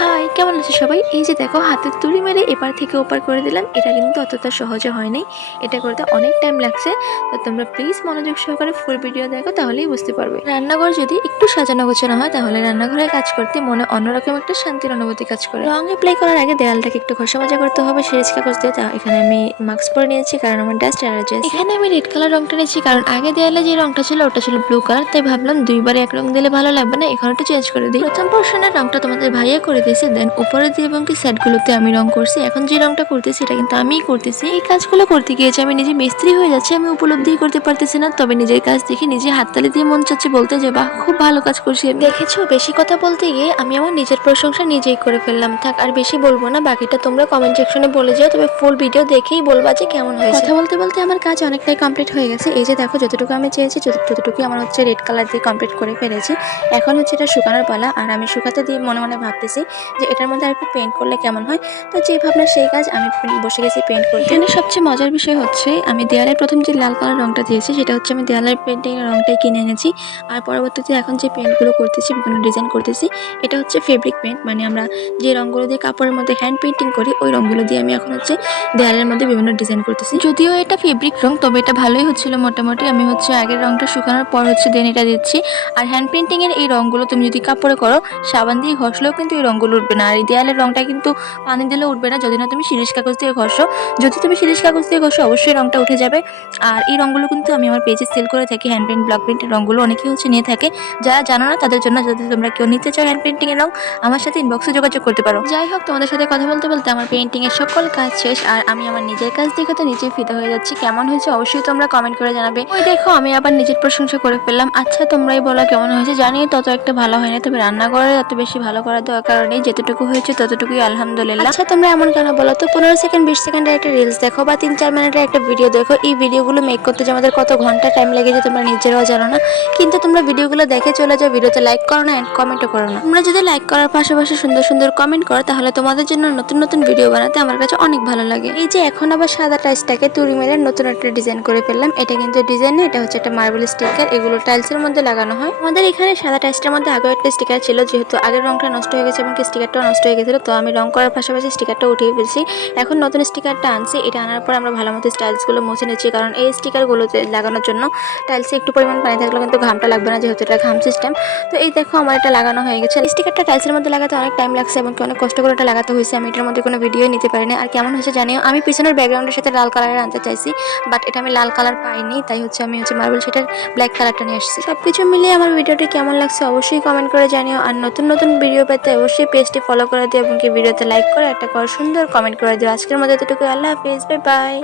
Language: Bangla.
হাই, কেমন আছে সবাই? এই যে দেখো, হাতের তুড়ি মেরে এপার থেকে ওপার করে দিলাম। এটা কিন্তু অতটা সহজে হয়নি এটা করতে অনেক টাইম লাগছে। তো তোমরা প্লিজ মনোযোগ সহকারে ফুল ভিডিও দেখো, তাহলেই বুঝতে পারবে। রান্নাঘর যদি একটু সাজানো গোছানো হয়, তাহলে রান্নাঘরে কাজ করতে মনে অন্যরকম একটা শান্তির অনুভূতি কাজ করে। রং অ্যাপ্লাই করার আগে দেয়ালটাকে একটু ঘষা মাজা করতে হবে কাগজ দিয়ে। তা এখানে আমি মাস্ক পরে নিয়েছি, কারণ আমার ডাস্ট অ্যালার্জি এখানে আমি রেড কালার রংটা নিয়েছি, কারণ আগে দেয়ালে যে রংটা ছিল, ওটা ছিল ব্লু কালার তাই ভাবলাম দুইবার এক রং দিলে ভালো লাগবে না এখানে একটু চেঞ্জ করে দিই। প্রথম পোর্শনের রংটা তোমাদের ভাইয়া করে দিয়েছে দেন উপরে দিয়ে এবং কি সেটগুলোতে আমি রং করছি এখন যে রংটা করতেছি এটা কিন্তু আমিই করতেছি। এই কাজগুলো করতে গিয়েছি আমি নিজে মিস্ত্রি হয়ে যাচ্ছি আমি উপলব্ধি করতে পারতেছি না তবে নিজের কাজ দেখে নিজে হাততালি দিয়ে মন চাচ্ছে বলতে যে বাহ খুব ভালো কাজ করছি দেখেছ বেশি কথা বলতে গিয়ে আমি আমার নিজের প্রশংসা নিজেই করে ফেললাম। থাক আর বেশি বলব না বাকিটা তোমরা কমেন্ট সেকশনে বলে যাও তবে ফুল ভিডিও দেখেই বলবা যে কেমন হয়েছে। কথা বলতে বলতে আমার কাজ অনেকটাই কমপ্লিট হয়ে গেছে। এই যে দেখো যতটুকু আমি চেয়েছি যত- ততটুকুই আমার হচ্ছে রেড কালার দিয়ে কমপ্লিট করে ফেলেছি। এখন হচ্ছে এটা শুকানোর পালা আর আমি শুকাতে দিয়ে মনে মনে ভাবতেছি যে এটার মধ্যে আর একটু পেন্ট করলে কেমন হয়? তো যে ভাবনা, সেই কাজ আমি বসে গেছি পেন্ট করতে। এখানে সবচেয়ে মজার বিষয় হচ্ছে, আমি দেয়ালের প্রথম যে লাল কালার রংটা দিয়েছি, সেটা হচ্ছে আমি দেয়ালের পেন্টিং রংটাই কিনে এনেছি। আর পরবর্তীতে এখন যে পেন্টগুলো করতেছি, বিভিন্ন ডিজাইন করতেছি, এটা হচ্ছে ফেব্রিক পেন্ট মানে আমরা যে রঙগুলো দিয়ে কাপড়ের মধ্যে হ্যান্ড পেন্টিং করি, ওই রঙগুলো দিয়ে আমি এখন হচ্ছে দেয়ালের মধ্যে বিভিন্ন ডিজাইন করতেছি। যদিও এটা ফেব্রিক রং, তবে এটা ভালোই হচ্ছিল মোটামুটি। আমি হচ্ছে আগের রংটা শুকানোর পর হচ্ছে দেন এটা দিচ্ছি। আর হ্যান্ড পেন্টিং এর এই রঙগুলো তুমি যদি কাপড়ে করো, সাবান দিয়ে ঘষলেও কিন্তু এই রঙগুলো উঠবে না। আর এই দেয়ালের রংটা কিন্তু পানি দিলে উঠবে না। যদি না তুমি শিরিষ কাগজ দিয়ে ঘষো। যদি তুমি শিরিষ কাগজ দিয়ে ঘষো, অবশ্যই রংটা উঠে যাবে। আর এই রঙগুলো কিন্তু আমি আমার পেজে সেল করে থাকি। হ্যান্ড পেন্ট ব্লক প্রিন্টের রঙগুলো অনেকেই হচ্ছে নিয়ে থাকে। যারা জানো না তাদের জন্য যদি তোমরা কেউ নিতে চাও হ্যান্ড পেন্টিং এর রং, আমার সাথে ইনবক্সে যোগাযোগ করতে পারো। যাই হোক, তোমাদের সাথে কথা বলতে বলতে আমার পেন্টিংয়ের সকল কাজ শেষ। আর আমি আমার নিজের কাজ দেখে তো নিজেই ফিদা হয়ে যাচ্ছি। কেমন হয়েছে অবশ্যই তোমরা কমেন্ট করে জানাবে। ওই দেখো, আমি আবার নিজের প্রশংসা করে ফেললাম। আচ্ছা তোমরাই বলো কেমন হয়েছে? জানি তত একটা ভালো হয়নি, তবে রান্নাঘরে এত বেশি ভালো করার দরকার নেই, যেতটুকু হয়েছে ততটুকুই আলহামদুলিল্লাহ। আচ্ছা তোমরা এমন কেন বলো তো? পনেরো সেকেন্ড, বিশ সেকেন্ডের একটা রিলস দেখো বা তিন চার মিনিটের একটা ভিডিও দেখো। এই ভিডিওগুলো মেক করতে যে আমাদের কত ঘণ্টা টাইম লেগে লেগেছে তোমরা নিজেরাও জানো না। কিন্তু তোমরা ভিডিওগুলো দেখে চলে যাও ভিডিওতে লাইক করো না অ্যান্ড কমেন্টও করো না। তোমরা যদি লাইক করার পাশাপাশি সুন্দর সুন্দর কমেন্ট করো, তাহলে তোমাদের জন্য নতুন নতুন ভিডিও বানাতে আমার কাছে অনেক ভালো লাগে। এই যে এখন আবার সাদা টাইলসটাকে তুড়ি মেরে নতুন একটা ডিজাইন করে ফেললাম। এটা কিন্তু ডিজাইন না, এটা হচ্ছে একটা মার্বেল স্টিকার এগুলো টাইলসের মধ্যে লাগানো হয়। আমাদের এখানে সাদা টাইলসটার মধ্যে আগেও একটা স্টিকার ছিল, যেহেতু আগের রংটা নষ্ট হয়ে গেছে এবং স্টিকারটাও নষ্ট হয়ে গেছিল, তো আমি রং করার পাশাপাশি স্টিকারটা উঠিয়ে ফেলছি। এখন নতুন স্টিকারটা আনছি, এটা আনার পর আমরা ভালো মতো টাইলসগুলো মুছে নিচ্ছি, কারণ এই স্টিকারগুলোতে লাগানোর জন্য টাইলসে একটু পরিমাণ পানি থাকলে কিন্তু ঘামটা লাগবে না, যেহেতু এটা ঘাম সিস্টেম তো এই দেখো আমার এটা লাগানো হয়ে গেছে। স্টিকারটা টাইলসের মধ্যে লাগাতে অনেক টাইম লাগছে এবং অনেক কষ্ট করে এটা লাগাতে হয়েছে, আমি এটার মধ্যে কোনো ভিডিও নিতে পারি না আর কেমন হয়েছে জানিও? আমি পিছনের ব্যাকগ্রাউন্ডের সাথে লাল কালারের আনতে চাইছি বাট এটা আমি লাল কালার পাইনি, তাই হচ্ছে আমি হচ্ছে মার্বেল সেটার ব্ল্যাক কালারটা নিয়ে আসছি সব কিছু মিলিয়ে আমার ভিডিওটি কেমন লাগছে অবশ্যই কমেন্ট করে জানিও, আর নতুন নতুন ভিডিও পেতে অবশ্যই পেজটি ফলো করে দিও এবং কি ভিডিওতে লাইক করে একটা করে সুন্দর কমেন্ট করে দিও। আজকের মধ্যে এতটুকু আল্লাহ হাফিজ। Bye bye